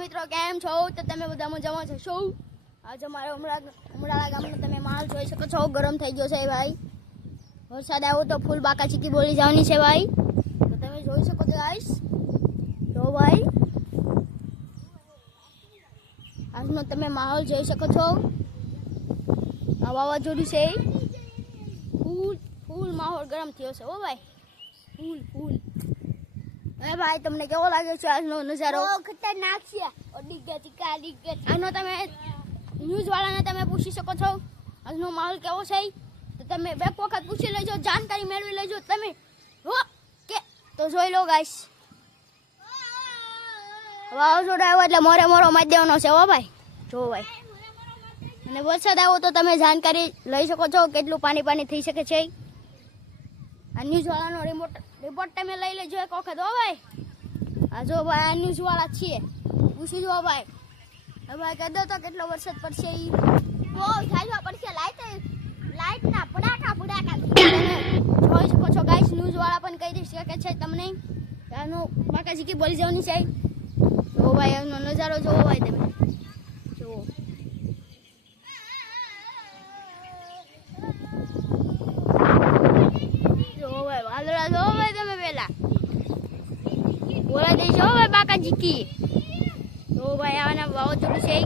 મિત્રો કેમ છો? તો તમે બધા મજામાં છો? આજે અમારે ઉમરાળા ગામનો તમે માહોલ જોઈ શકો છો. ગરમ થઈ ગયો છે ભાઈ. વરસાદ આવ્યો તો ફૂલ બાકા ચીકી બોલી જવાની છે ભાઈ. તો તમે જોઈ શકો છો ગાઈસ. તો ભાઈ આજનો તમે માહોલ જોઈ શકો છો. આ વાવાઝોડું છે. ફૂલ માહોલ ગરમ થયો છે. ઓ ભાઈ ફૂલ એ ભાઈ તમને કેવો લાગે છે આજનો નજારો? ખતરનાક છે. આનો તમે ન્યૂઝ વાળાને તમે પૂછી શકો છો આજનો માહોલ કેવો છે. તો તમે બે વખત પૂછી લેજો, જાણકારી મેળવી લેજો તમે. ઓકે તો જોઈ લો ગાઈસ. વાવાઝોડું આવ્યો એટલે મોરે મોરો મારી દેવાનો છે. હો ભાઈ જો ભાઈ. અને વરસાદ આવ્યો તો તમે જાણકારી લઈ શકો છો કેટલું પાણી થઈ શકે છે. આ ન્યૂઝ વાળાનો રિપોર્ટ તમે લઈ લેજો એક વખત. હો ભાઈ આ જો ભાઈ આ ન્યૂઝ વાળા છીએ, પૂછી જો ભાઈ. હવે કહી દો તો કેટલો વરસાદ પડશે. બહુ થાય પડશે. લાઈટ ના પડાકા જોઈ શકો છો ગાઈસ. ન્યૂઝ વાળા પણ કહી શકે છે તમને આનું બાકા ચીકી બોલી જવાની છે. જો ભાઈ એનો નજારો જોવો ભાઈ તમે જુઓ. વાદળા જો ભાઈ તમે પેલા બોલા દેજો ભાઈ બાકા ચીકી. તો ભાઈ આના વાવાઝોડું છે.